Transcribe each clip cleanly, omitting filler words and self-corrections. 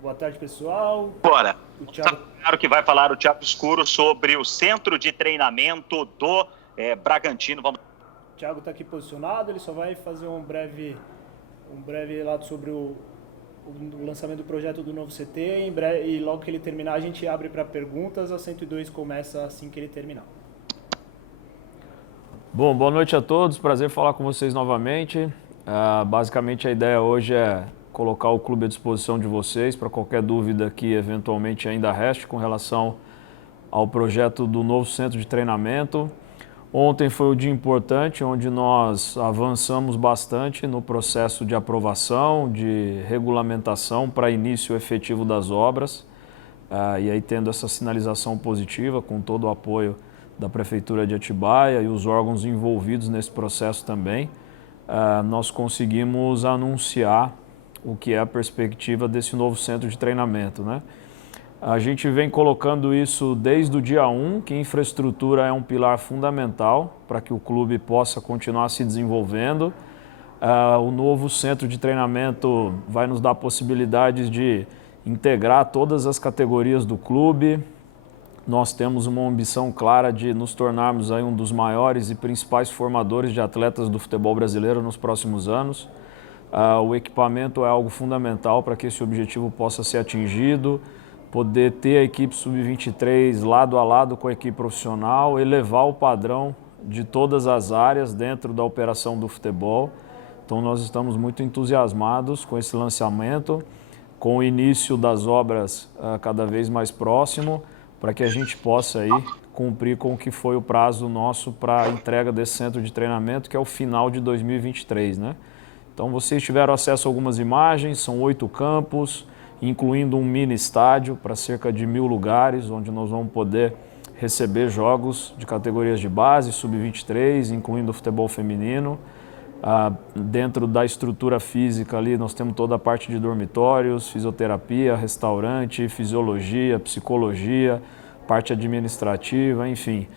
Boa tarde, pessoal. Agora, O Thiago... claro que vai falar o Thiago Escuro sobre o centro de treinamento do Bragantino. O Thiago está aqui posicionado, ele só vai fazer um breve relato sobre o lançamento do projeto do novo CT. E logo que ele terminar, a gente abre para perguntas. A 102 começa assim que ele terminar. Bom, boa noite a todos. Prazer falar com vocês novamente. Basicamente, a ideia hoje é colocar o clube à disposição de vocês para qualquer dúvida que eventualmente ainda reste com relação ao projeto do novo centro de treinamento. Ontem foi um dia importante, onde nós avançamos bastante no processo de aprovação, de regulamentação para início efetivo das obras. E aí tendo essa sinalização positiva, com todo o apoio da Prefeitura de Atibaia e os órgãos envolvidos nesse processo também, nós conseguimos anunciar o que é a perspectiva desse novo centro de treinamento, né? A gente vem colocando isso desde o dia 1, que infraestrutura é um pilar fundamental para que o clube possa continuar se desenvolvendo. O novo centro de treinamento vai nos dar possibilidades de integrar todas as categorias do clube. Nós temos uma ambição clara de nos tornarmos aí um dos maiores e principais formadores de atletas do futebol brasileiro nos próximos anos. O equipamento é algo fundamental para que esse objetivo possa ser atingido, poder ter a equipe sub-23 lado a lado com a equipe profissional, elevar o padrão de todas as áreas dentro da operação do futebol. Então nós estamos muito entusiasmados com esse lançamento, com o início das obras cada vez mais próximo, para que a gente possa aí cumprir com o que foi o prazo nosso para a entrega desse centro de treinamento, que é o final de 2023, né? Então vocês tiveram acesso a algumas imagens, são 8 campos, incluindo um mini estádio para cerca de 1.000 lugares, onde nós vamos poder receber jogos de categorias de base, sub-23, incluindo o futebol feminino. Dentro da estrutura física ali nós temos toda a parte de dormitórios, fisioterapia, restaurante, fisiologia, psicologia, parte administrativa, enfim.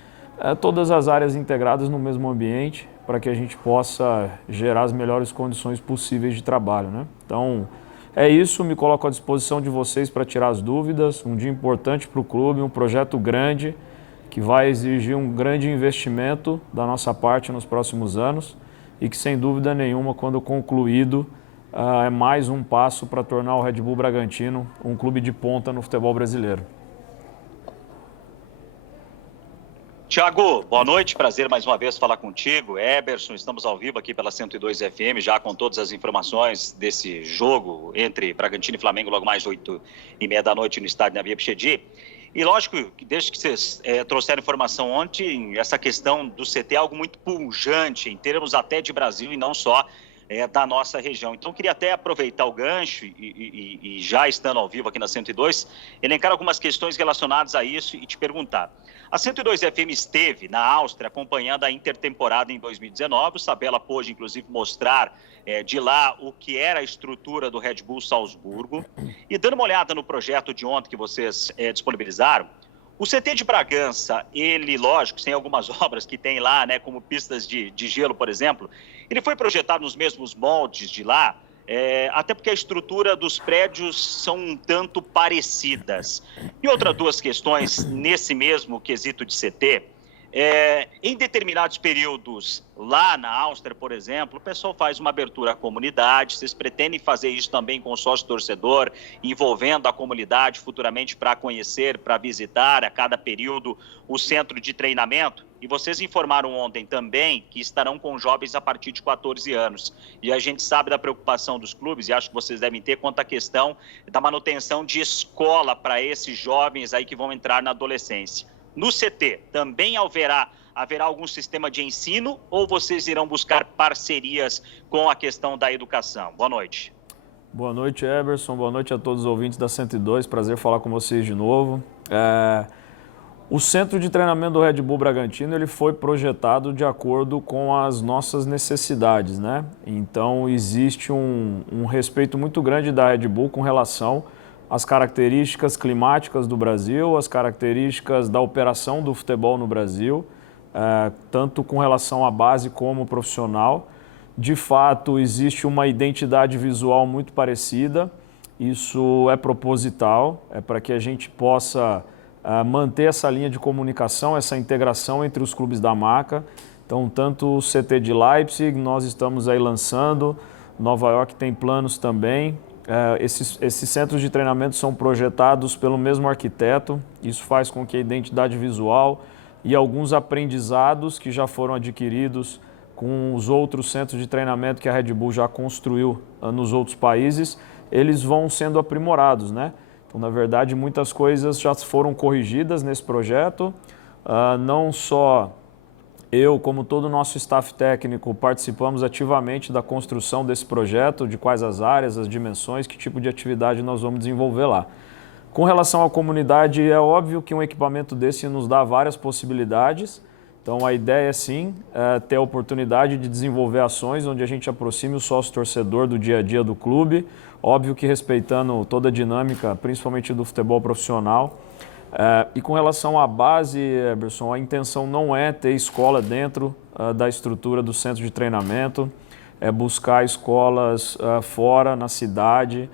Todas as áreas integradas no mesmo ambiente para que a gente possa gerar as melhores condições possíveis de trabalho, né? Então, é isso, me coloco à disposição de vocês para tirar as dúvidas. Um dia importante para o clube, um projeto grande que vai exigir um grande investimento da nossa parte nos próximos anos e que, sem dúvida nenhuma, quando concluído, é mais um passo para tornar o Red Bull Bragantino um clube de ponta no futebol brasileiro. Thiago, boa noite, prazer mais uma vez falar contigo. Eberson, estamos ao vivo aqui pela 102 FM, já com todas as informações desse jogo entre Bragantino e Flamengo, logo mais 8h30 da noite no estádio Navi Pichedi. E lógico, desde que vocês trouxeram informação ontem, essa questão do CT é algo muito pujante, em termos até de Brasil e não só da nossa região. Então, queria até aproveitar o gancho e já estando ao vivo aqui na 102, elencar algumas questões relacionadas a isso e te perguntar. A 102 FM esteve na Áustria acompanhando a intertemporada em 2019, o Sabella pôde, inclusive, mostrar de lá o que era a estrutura do Red Bull Salzburgo. E dando uma olhada no projeto de ontem que vocês disponibilizaram, o CT de Bragança, ele, lógico, tem algumas obras que tem lá, né, como pistas de gelo, por exemplo, ele foi projetado nos mesmos moldes de lá, até porque a estrutura dos prédios são um tanto parecidas. E outras duas questões nesse mesmo quesito de CT, em determinados períodos, lá na Áustria, por exemplo, o pessoal faz uma abertura à comunidade, vocês pretendem fazer isso também com o sócio-torcedor, envolvendo a comunidade futuramente para conhecer, para visitar a cada período o centro de treinamento? E vocês informaram ontem também que estarão com jovens a partir de 14 anos. E a gente sabe da preocupação dos clubes, e acho que vocês devem ter, quanto à questão da manutenção de escola para esses jovens aí que vão entrar na adolescência. No CT, também haverá algum sistema de ensino ou vocês irão buscar parcerias com a questão da educação? Boa noite. Boa noite, Eberson. Boa noite a todos os ouvintes da 102. Prazer falar com vocês de novo. O centro de treinamento do Red Bull Bragantino ele foi projetado de acordo com as nossas necessidades, né? Então, existe um respeito muito grande da Red Bull com relação as características climáticas do Brasil, as características da operação do futebol no Brasil, tanto com relação à base como profissional. De fato, existe uma identidade visual muito parecida Isso é proposital, é para que a gente possa manter essa linha de comunicação, essa integração entre os clubes da marca. Então, tanto o CT de Leipzig, nós estamos aí lançando, Nova York tem planos também. Esses centros de treinamento são projetados pelo mesmo arquiteto, isso faz com que a identidade visual e alguns aprendizados que já foram adquiridos com os outros centros de treinamento que a Red Bull já construiu nos outros países, eles vão sendo aprimorados, né? Então, na verdade, muitas coisas já foram corrigidas nesse projeto, não só eu, como todo o nosso staff técnico, participamos ativamente da construção desse projeto, de quais as áreas, as dimensões, que tipo de atividade nós vamos desenvolver lá. Com relação à comunidade, é óbvio que um equipamento desse nos dá várias possibilidades. Então, a ideia é sim ter a oportunidade de desenvolver ações onde a gente aproxime o sócio-torcedor do dia a dia do clube, óbvio que respeitando toda a dinâmica, principalmente do futebol profissional. E com relação à base, Eberson, a intenção não é ter escola dentro da estrutura do centro de treinamento, é buscar escolas fora, na cidade.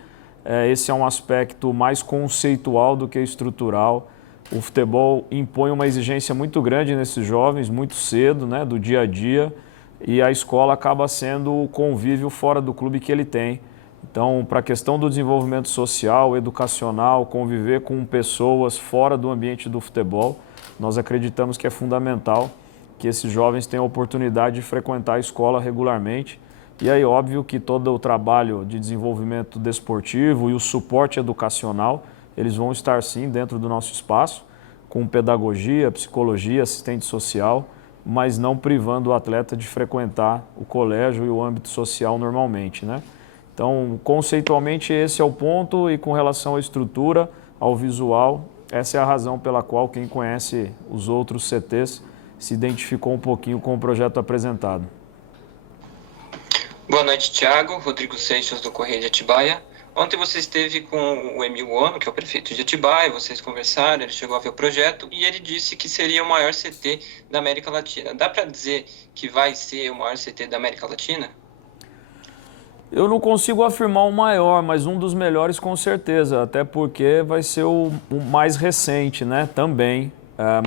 Esse é um aspecto mais conceitual do que estrutural. O futebol impõe uma exigência muito grande nesses jovens, muito cedo, né, do dia a dia, e a escola acaba sendo o convívio fora do clube que ele tem. Então, para a questão do desenvolvimento social, educacional, conviver com pessoas fora do ambiente do futebol, nós acreditamos que é fundamental que esses jovens tenham a oportunidade de frequentar a escola regularmente. E aí, óbvio que todo o trabalho de desenvolvimento desportivo e o suporte educacional, eles vão estar sim dentro do nosso espaço, com pedagogia, psicologia, assistente social, mas não privando o atleta de frequentar o colégio e o âmbito social normalmente, né? Então, conceitualmente, esse é o ponto, e com relação à estrutura, ao visual, essa é a razão pela qual quem conhece os outros CTs se identificou um pouquinho com o projeto apresentado. Boa noite, Thiago. Rodrigo Seixas, do Correio de Atibaia. Ontem você esteve com o Emil Ono, que é o prefeito de Atibaia, vocês conversaram, ele chegou a ver o projeto e ele disse que seria o maior CT da América Latina. Dá para dizer que vai ser o maior CT da América Latina? Eu não consigo afirmar o maior, mas um dos melhores com certeza, até porque vai ser o mais recente, né, também.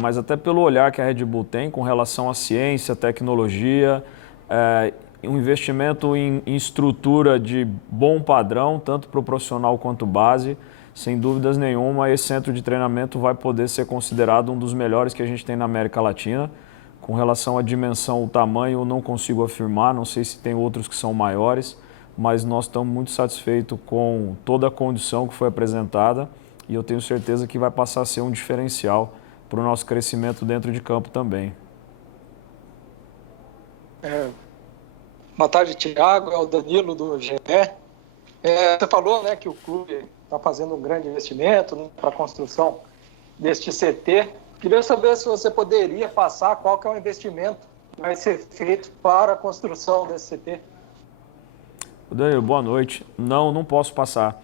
Mas até pelo olhar que a Red Bull tem com relação à ciência, tecnologia, um investimento em estrutura de bom padrão, tanto para o profissional quanto base, sem dúvidas nenhuma, esse centro de treinamento vai poder ser considerado um dos melhores que a gente tem na América Latina. Com relação à dimensão, o tamanho, eu não consigo afirmar, não sei se tem outros que são maiores, mas nós estamos muito satisfeitos com toda a condição que foi apresentada e eu tenho certeza que vai passar a ser um diferencial para o nosso crescimento dentro de campo também. Boa tarde, Thiago, é o Danilo do GE. Você falou, né, que o clube está fazendo um grande investimento, né, para a construção deste CT. Queria saber se você poderia passar qual que é o investimento que vai ser feito para a construção desse CT. Danilo, boa noite. Não posso passar.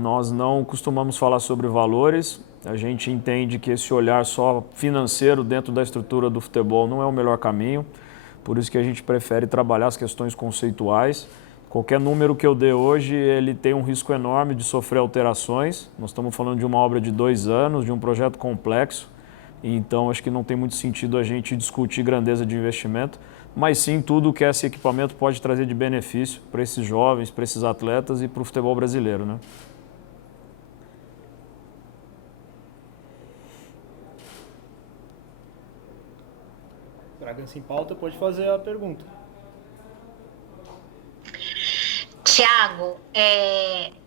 Nós não costumamos falar sobre valores. A gente entende que esse olhar só financeiro dentro da estrutura do futebol não é o melhor caminho. Por isso que a gente prefere trabalhar as questões conceituais. Qualquer número que eu dê hoje, ele tem um risco enorme de sofrer alterações. Nós estamos falando de uma obra de 2 anos, de um projeto complexo. Então, acho que não tem muito sentido a gente discutir grandeza de investimento, mas sim tudo que esse equipamento pode trazer de benefício para esses jovens, para esses atletas e para o futebol brasileiro, né? Bragança em Pauta pode fazer a pergunta. Tiago,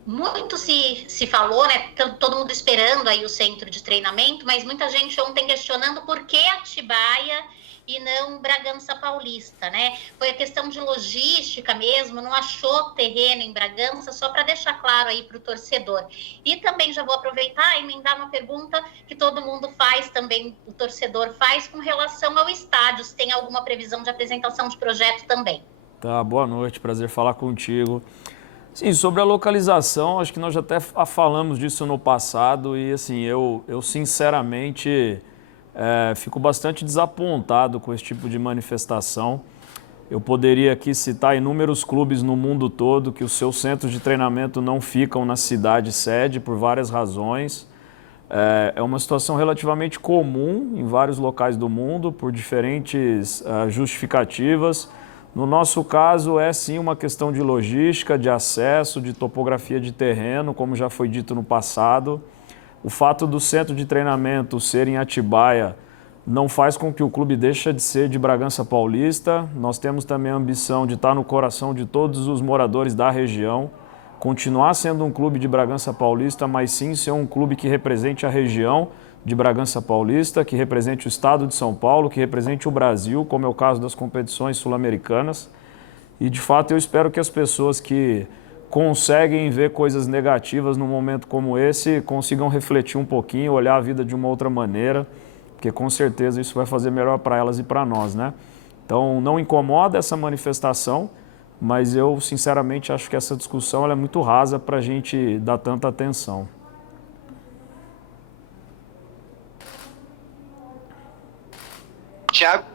muito se falou, né? Todo mundo esperando aí o centro de treinamento, mas muita gente ontem questionando por que Atibaia e não Bragança Paulista, né? Foi a questão de logística mesmo, não achou terreno em Bragança, só para deixar claro aí para o torcedor. E também já vou aproveitar e emendar uma pergunta que todo mundo faz também, o torcedor faz, com relação ao estádio, se tem alguma previsão de apresentação de projeto também. Tá, boa noite, prazer falar contigo. Sim, sobre a localização, acho que nós já até falamos disso no passado e assim, eu sinceramente fico bastante desapontado com esse tipo de manifestação. Eu poderia aqui citar inúmeros clubes no mundo todo que os seus centros de treinamento não ficam na cidade sede por várias razões. É uma situação relativamente comum em vários locais do mundo por diferentes justificativas. No nosso caso, é sim uma questão de logística, de acesso, de topografia de terreno, como já foi dito no passado. O fato do centro de treinamento ser em Atibaia não faz com que o clube deixe de ser de Bragança Paulista. Nós temos também a ambição de estar no coração de todos os moradores da região, continuar sendo um clube de Bragança Paulista, mas sim ser um clube que represente a região de Bragança Paulista, que represente o estado de São Paulo, que represente o Brasil, como é o caso das competições sul-americanas. E, de fato, eu espero que as pessoas que conseguem ver coisas negativas num momento como esse consigam refletir um pouquinho, olhar a vida de uma outra maneira, porque com certeza isso vai fazer melhor para elas e para nós, né? Então, não incomoda essa manifestação, mas eu, sinceramente, acho que essa discussão ela é muito rasa para a gente dar tanta atenção. Tiago,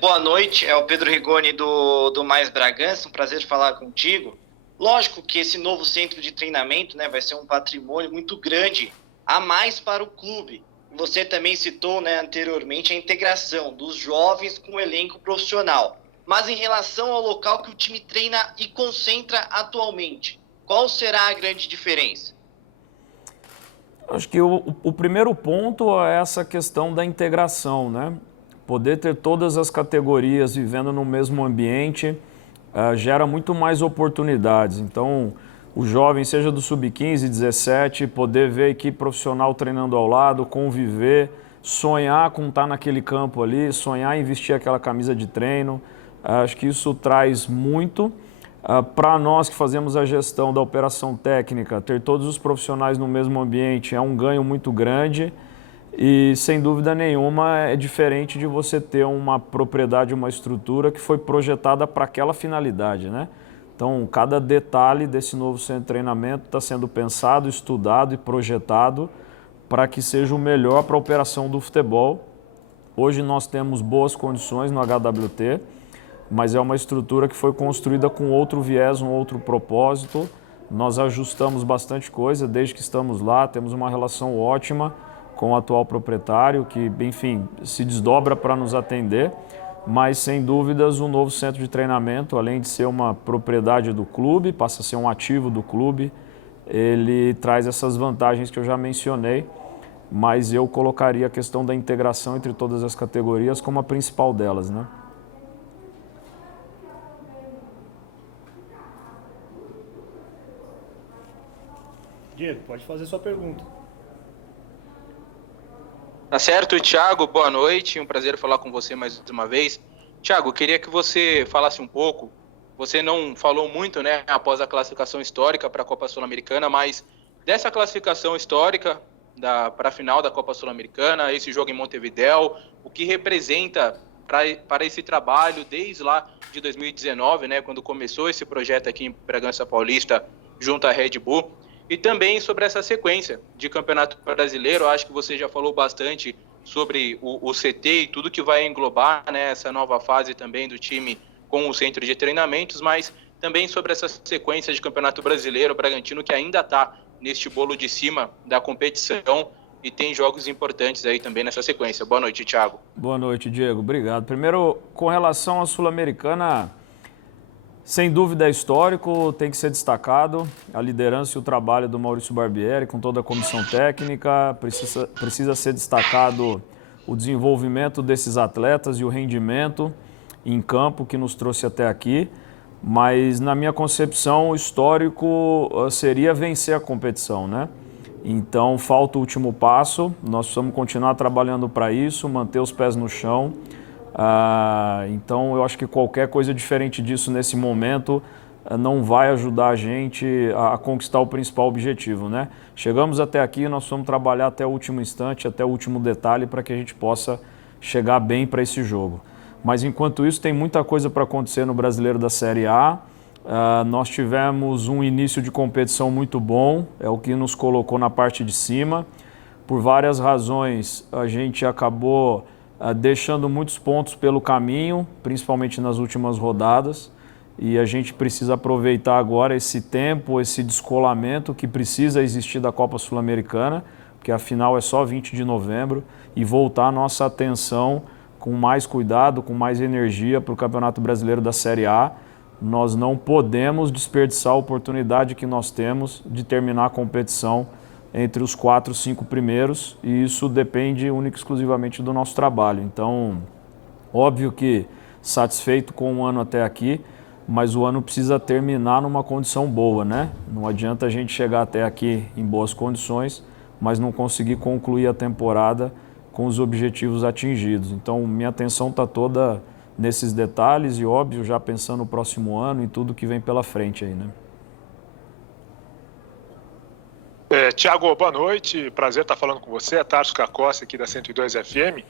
boa noite, é o Pedro Rigoni do Mais Bragança, um prazer falar contigo. Lógico que esse novo centro de treinamento, né, vai ser um patrimônio muito grande a mais para o clube. Você também citou, né, anteriormente a integração dos jovens com o elenco profissional. Mas em relação ao local que o time treina e concentra atualmente, qual será a grande diferença? Acho que o primeiro ponto é essa questão da integração, né? Poder ter todas as categorias vivendo no mesmo ambiente gera muito mais oportunidades. Então, o jovem, seja do sub-15, 17, poder ver a equipe profissional treinando ao lado, conviver, sonhar com estar naquele campo ali, sonhar em vestir aquela camisa de treino. Acho que isso traz muito. Para nós que fazemos a gestão da operação técnica, ter todos os profissionais no mesmo ambiente é um ganho muito grande. E, sem dúvida nenhuma, é diferente de você ter uma propriedade, uma estrutura que foi projetada para aquela finalidade, né? Então, cada detalhe desse novo centro de treinamento está sendo pensado, estudado e projetado para que seja o melhor para a operação do futebol. Hoje nós temos boas condições no HWT, mas é uma estrutura que foi construída com outro viés, um outro propósito. Nós ajustamos bastante coisa desde que estamos lá, temos uma relação ótima com o atual proprietário, que, enfim, se desdobra para nos atender, mas, sem dúvidas, o novo centro de treinamento, além de ser uma propriedade do clube, passa a ser um ativo do clube, ele traz essas vantagens que eu já mencionei, mas eu colocaria a questão da integração entre todas as categorias como a principal delas, né? Diego, pode fazer sua pergunta. Tá certo, Thiago, boa noite, um prazer falar com você mais uma vez. Thiago, queria que você falasse um pouco, você não falou muito, né, após a classificação histórica para a Copa Sul-Americana, mas dessa classificação histórica para a final da Copa Sul-Americana, esse jogo em Montevidéu, o que representa para esse trabalho desde lá de 2019, né, quando começou esse projeto aqui em Bragança Paulista junto à Red Bull, e também sobre essa sequência de Campeonato Brasileiro. Eu acho que você já falou bastante sobre o CT e tudo que vai englobar, né, essa nova fase também do time com o centro de treinamentos, mas também sobre essa sequência de Campeonato Brasileiro, o Bragantino que ainda está neste bolo de cima da competição e tem jogos importantes aí também nessa sequência. Boa noite, Thiago. Boa noite, Diego. Obrigado. Primeiro, com relação à Sul-Americana, sem dúvida é histórico, tem que ser destacado a liderança e o trabalho do Maurício Barbieri com toda a comissão técnica. Precisa ser destacado o desenvolvimento desses atletas e o rendimento em campo que nos trouxe até aqui. Mas, na minha concepção, o histórico seria vencer a competição, né? Então, falta o último passo. Nós precisamos continuar trabalhando para isso, manter os pés no chão. Então, eu acho que qualquer coisa diferente disso nesse momento não vai ajudar a gente a conquistar o principal objetivo, né? Chegamos até aqui, nós vamos trabalhar até o último instante, até o último detalhe para que a gente possa chegar bem para esse jogo. Mas, enquanto isso, tem muita coisa para acontecer no Brasileiro da Série A. Nós tivemos um início de competição muito bom, é o que nos colocou na parte de cima. Por várias razões, a gente acabou deixando muitos pontos pelo caminho, principalmente nas últimas rodadas. E a gente precisa aproveitar agora esse tempo, esse descolamento que precisa existir da Copa Sul-Americana, porque a final é só 20 de novembro, e voltar a nossa atenção com mais cuidado, com mais energia para o Campeonato Brasileiro da Série A. Nós não podemos desperdiçar a oportunidade que nós temos de terminar a competição entre os 4, 5 primeiros, e isso depende única e exclusivamente do nosso trabalho. Então, óbvio que satisfeito com o ano até aqui, mas o ano precisa terminar numa condição boa, né? Não adianta a gente chegar até aqui em boas condições, mas não conseguir concluir a temporada com os objetivos atingidos. Então, minha atenção está toda nesses detalhes e, óbvio, já pensando no próximo ano e tudo que vem pela frente aí, né? Tiago, boa noite. Prazer estar falando com você. É Tarso Cacossi aqui da 102 FM.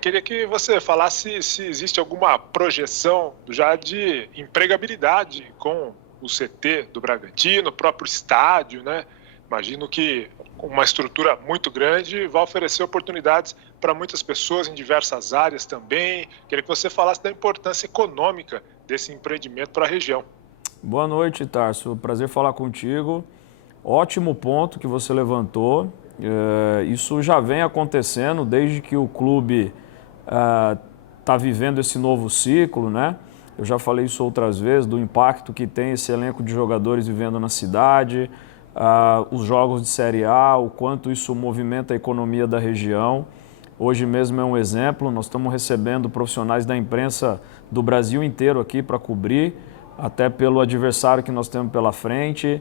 Queria que você falasse se existe alguma projeção já de empregabilidade com o CT do Bragantino, o próprio estádio, né? Imagino que uma estrutura muito grande vai oferecer oportunidades para muitas pessoas em diversas áreas também. Queria que você falasse da importância econômica desse empreendimento para a região. Boa noite, Tarso. Prazer falar contigo. Ótimo ponto que você levantou. Isso já vem acontecendo desde que o clube está vivendo esse novo ciclo, né? Eu já falei isso outras vezes, do impacto que tem esse elenco de jogadores vivendo na cidade, os jogos de Série A, o quanto isso movimenta a economia da região. Hoje mesmo é um exemplo, nós estamos recebendo profissionais da imprensa do Brasil inteiro aqui para cobrir, até pelo adversário que nós temos pela frente.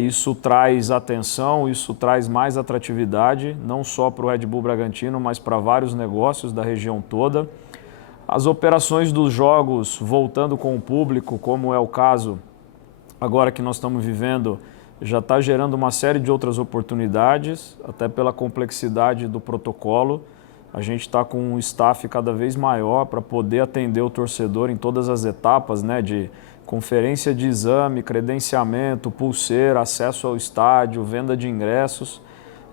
Isso traz atenção, isso traz mais atratividade, não só para o Red Bull Bragantino, mas para vários negócios da região toda. As operações dos jogos voltando com o público, como é o caso agora que nós estamos vivendo, já está gerando uma série de outras oportunidades, até pela complexidade do protocolo. A gente está com um staff cada vez maior para poder atender o torcedor em todas as etapas, né, de conferência de exame, credenciamento, pulseira, acesso ao estádio, venda de ingressos.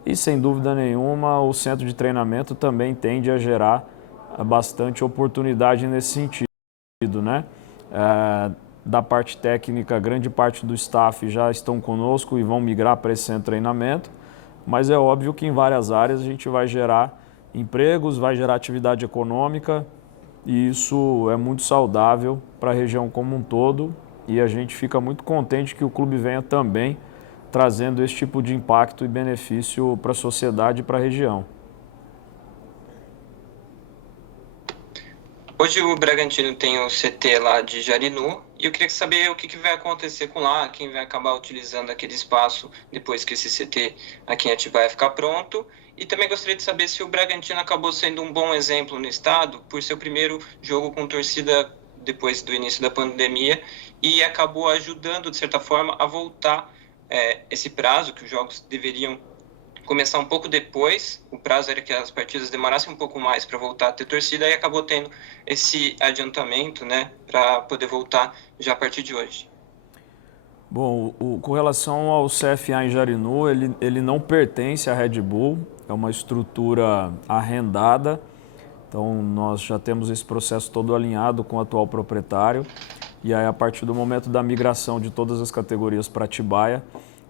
E, sem dúvida nenhuma, o centro de treinamento também tende a gerar bastante oportunidade nesse sentido, né? Da parte técnica, grande parte do staff já estão conosco e vão migrar para esse centro de treinamento, mas é óbvio que em várias áreas a gente vai gerar empregos, vai gerar atividade econômica, e isso é muito saudável para a região como um todo, e a gente fica muito contente que o clube venha também trazendo esse tipo de impacto e benefício para a sociedade e para a região. Hoje o Bragantino tem o CT lá de Jarinu, e eu queria saber o que vai acontecer com lá, quem vai acabar utilizando aquele espaço depois que esse CT aqui em Atibaia ficar pronto. E também gostaria de saber se o Bragantino acabou sendo um bom exemplo no estado por ser o primeiro jogo com torcida depois do início da pandemia e acabou ajudando, de certa forma, a voltar esse prazo, que os jogos deveriam começar um pouco depois. O prazo era que as partidas demorassem um pouco mais para voltar a ter torcida, e acabou tendo esse adiantamento, né, para poder voltar já a partir de hoje. Bom, com relação ao CFA em Jarinu, ele não pertence à Red Bull, é uma estrutura arrendada, então nós já temos esse processo todo alinhado com o atual proprietário, e aí a partir do momento da migração de todas as categorias para Atibaia,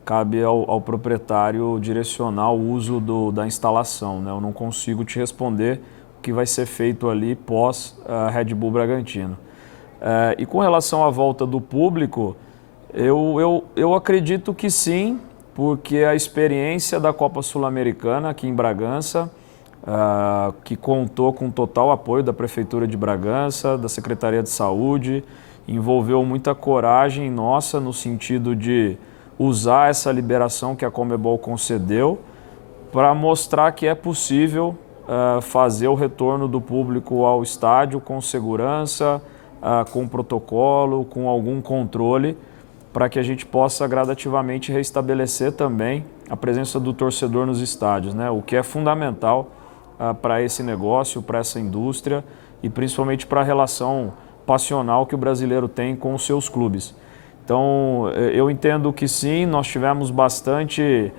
cabe ao proprietário direcionar o uso da instalação, né? Eu não consigo te responder o que vai ser feito ali pós Red Bull Bragantino. E com relação à volta do público, eu acredito que sim, porque a experiência da Copa Sul-Americana aqui em Bragança, que contou com total apoio da Prefeitura de Bragança, da Secretaria de Saúde, envolveu muita coragem nossa no sentido de usar essa liberação que a Conmebol concedeu para mostrar que é possível fazer o retorno do público ao estádio com segurança, com protocolo, com algum controle, para que a gente possa gradativamente restabelecer também a presença do torcedor nos estádios, né? O que é fundamental para esse negócio, para essa indústria e principalmente para a relação passional que o brasileiro tem com os seus clubes. Então, eu entendo que sim, nós tivemos bastante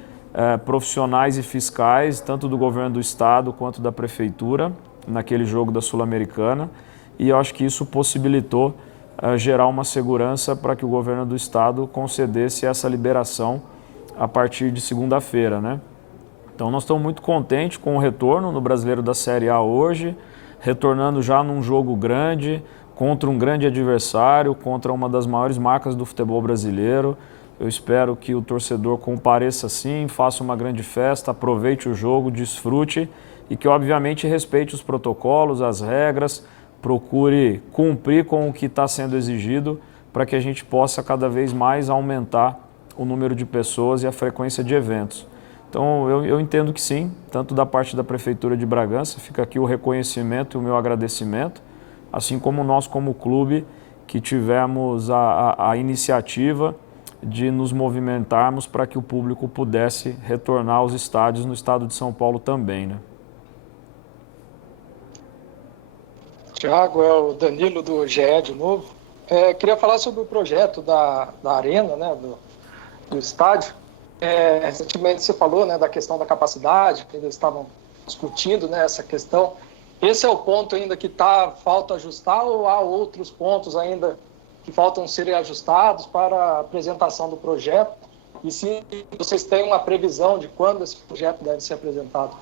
profissionais e fiscais, tanto do governo do estado quanto da prefeitura, naquele jogo da Sul-Americana, e eu acho que isso possibilitou gerar uma segurança para que o governo do estado concedesse essa liberação a partir de segunda-feira, né? Então nós estamos muito contentes com o retorno no Brasileiro da Série A hoje, retornando já num jogo grande, contra um grande adversário, contra uma das maiores marcas do futebol brasileiro. Eu espero que o torcedor compareça sim, faça uma grande festa, aproveite o jogo, desfrute e que obviamente respeite os protocolos, as regras, procure cumprir com o que está sendo exigido para que a gente possa cada vez mais aumentar o número de pessoas e a frequência de eventos. Então eu entendo que sim, tanto da parte da Prefeitura de Bragança, fica aqui o reconhecimento e o meu agradecimento, assim como nós como clube que tivemos a iniciativa de nos movimentarmos para que o público pudesse retornar aos estádios no estado de São Paulo também, né? Tiago, é o Danilo do GE de novo. Queria falar sobre o projeto da arena, né, do estádio. Recentemente você falou, né, da questão da capacidade, que eles estavam discutindo, né, essa questão. Esse é o ponto ainda que falta ajustar ou há outros pontos ainda que faltam serem ajustados para a apresentação do projeto? E se vocês têm uma previsão de quando esse projeto deve ser apresentado?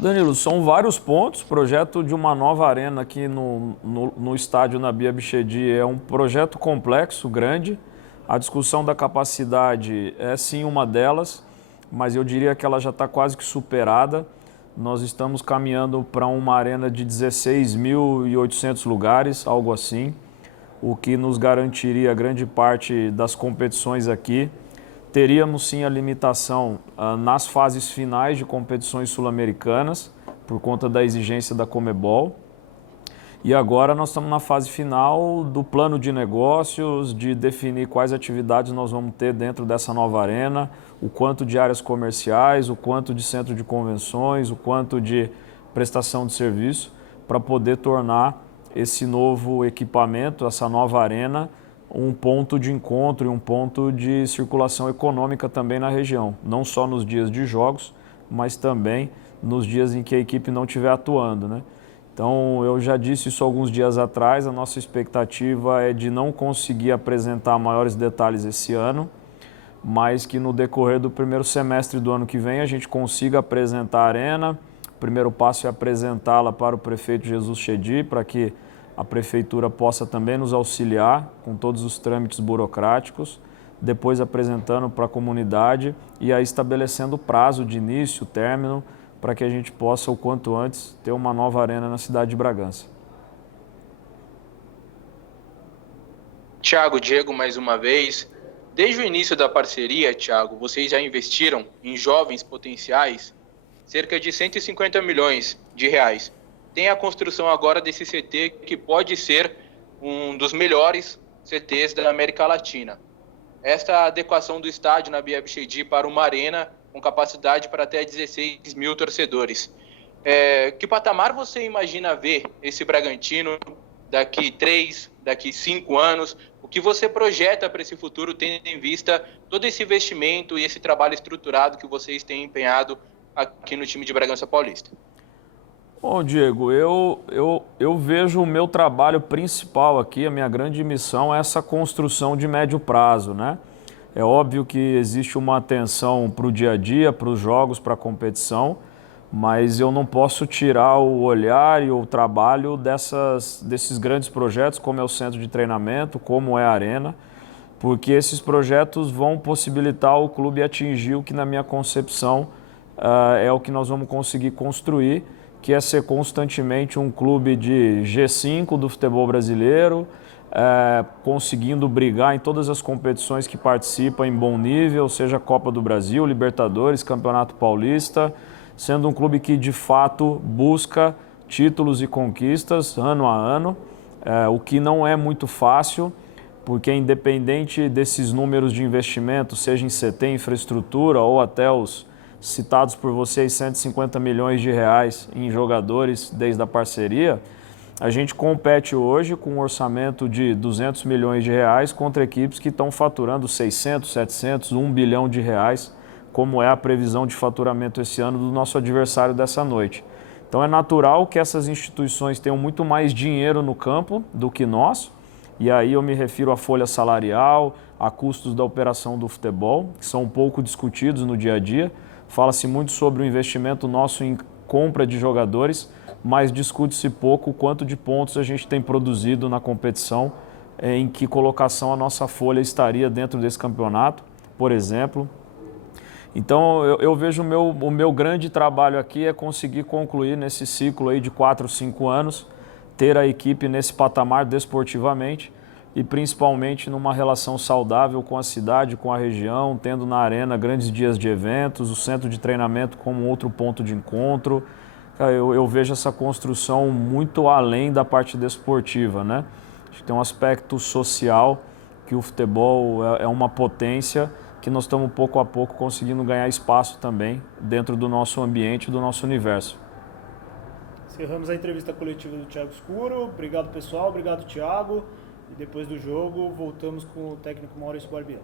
Danilo, são vários pontos. O projeto de uma nova arena aqui no estádio Nabi Abichedi é um projeto complexo, grande. A discussão da capacidade é sim uma delas, mas eu diria que ela já está quase que superada. Nós estamos caminhando para uma arena de 16.800 lugares, algo assim, o que nos garantiria grande parte das competições aqui. Teríamos sim a limitação nas fases finais de competições sul-americanas, por conta da exigência da Conmebol. E agora nós estamos na fase final do plano de negócios, de definir quais atividades nós vamos ter dentro dessa nova arena, o quanto de áreas comerciais, o quanto de centro de convenções, o quanto de prestação de serviço, para poder tornar esse novo equipamento, essa nova arena, um ponto de encontro e um ponto de circulação econômica também na região, não só nos dias de jogos, mas também nos dias em que a equipe não estiver atuando, né? Então, eu já disse isso alguns dias atrás, a nossa expectativa é de não conseguir apresentar maiores detalhes esse ano, mas que no decorrer do primeiro semestre do ano que vem a gente consiga apresentar a arena. O primeiro passo é apresentá-la para o prefeito Jesus Chedi, para que a prefeitura possa também nos auxiliar com todos os trâmites burocráticos, depois apresentando para a comunidade e aí estabelecendo o prazo de início, término, para que a gente possa, o quanto antes, ter uma nova arena na cidade de Bragança. Tiago, Diego, mais uma vez. Desde o início da parceria, Tiago, vocês já investiram em jovens potenciais cerca de 150 milhões de reais. Tem a construção agora desse CT que pode ser um dos melhores CTs da América Latina. Esta adequação do estádio Nabi Abichedi para uma arena com capacidade para até 16 mil torcedores. Que patamar você imagina ver esse Bragantino daqui 3, daqui 5 anos? O que você projeta para esse futuro, tendo em vista todo esse investimento e esse trabalho estruturado que vocês têm empenhado aqui no time de Bragança Paulista? Bom, Diego, eu vejo o meu trabalho principal aqui, a minha grande missão é essa construção de médio prazo, né? É óbvio que existe uma atenção para o dia a dia, para os jogos, para a competição, mas eu não posso tirar o olhar e o trabalho desses grandes projetos, como é o centro de treinamento, como é a arena, porque esses projetos vão possibilitar o clube atingir o que, na minha concepção, é o que nós vamos conseguir construir, que é ser constantemente um clube de G5 do futebol brasileiro, conseguindo brigar em todas as competições que participa em bom nível, seja Copa do Brasil, Libertadores, Campeonato Paulista, sendo um clube que de fato busca títulos e conquistas ano a ano, o que não é muito fácil, porque independente desses números de investimento, seja em CT, infraestrutura ou até os citados por vocês 150 milhões de reais em jogadores desde a parceria, a gente compete hoje com um orçamento de 200 milhões de reais contra equipes que estão faturando 600, 700, 1 bilhão de reais, como é a previsão de faturamento esse ano do nosso adversário dessa noite. Então é natural que essas instituições tenham muito mais dinheiro no campo do que nós, e aí eu me refiro à folha salarial, a custos da operação do futebol, que são um pouco discutidos no dia a dia. Fala-se muito sobre o investimento nosso em compra de jogadores, mas discute-se pouco o quanto de pontos a gente tem produzido na competição, em que colocação a nossa folha estaria dentro desse campeonato, por exemplo. Então eu vejo o meu grande trabalho aqui é conseguir concluir nesse ciclo aí de 4, 5 anos, ter a equipe nesse patamar desportivamente e principalmente numa relação saudável com a cidade, com a região, tendo na arena grandes dias de eventos, o centro de treinamento como outro ponto de encontro. Eu vejo essa construção muito além da parte desportiva, né? Acho que tem um aspecto social que o futebol é uma potência que nós estamos pouco a pouco conseguindo ganhar espaço também dentro do nosso ambiente, do nosso universo. Encerramos a entrevista coletiva do Thiago Scuro. Obrigado, pessoal. Obrigado, Thiago. E depois do jogo, voltamos com o técnico Maurício Barbieri.